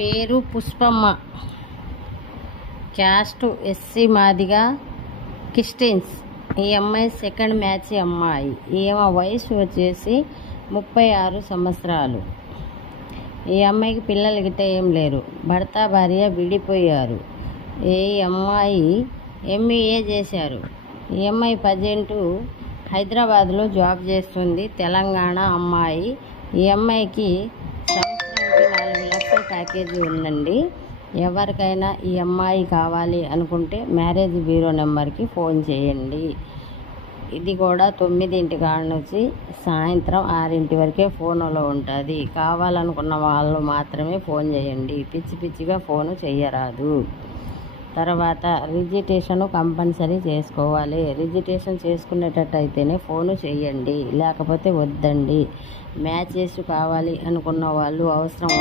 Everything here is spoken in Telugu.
పేరు Pushpamma, caste SC Madiga Christians. ఈ అమ్మాయి సెకండ్ మ్యాచ్ అమ్మాయి. ఈమె వయసు వచ్చేసి 36 సంవత్సరాలు. ఈ అమ్మాయికి పిల్లలు గిట్ట ఏం లేరు. భర్త భార్య విడిపోయారు. ఈ అమ్మాయి MBA చేశారు. ఈ అమ్మాయి ప్రజెంట్ హైదరాబాద్లో జాబ్ చేస్తుంది. తెలంగాణ అమ్మాయి. ఈ అమ్మాయికి సంవత్సరానికి 4 లక్షల ప్యాకేజీ ఉందండి. ఎవరికైనా ఈ అమ్మాయి కావాలి అనుకుంటే మ్యారేజ్ బ్యూరో నెంబర్కి ఫోన్ చేయండి. ఇది కూడా 9 కాడ నుంచి సాయంత్రం 6 వరకే ఫోన్లో ఉంటుంది. కావాలనుకున్న వాళ్ళు మాత్రమే ఫోన్ చేయండి. పిచ్చి పిచ్చిగా ఫోను చేయరాదు. తర్వాత రిజిస్ట్రేషన్ కంపల్సరీ చేసుకోవాలి. రిజిస్ట్రేషన్ చేసుకునేటట్టయితేనే ఫోను చేయండి, లేకపోతే వద్దండి. మ్యాచెస్ కావాలి అనుకున్న వాళ్ళు అవసరం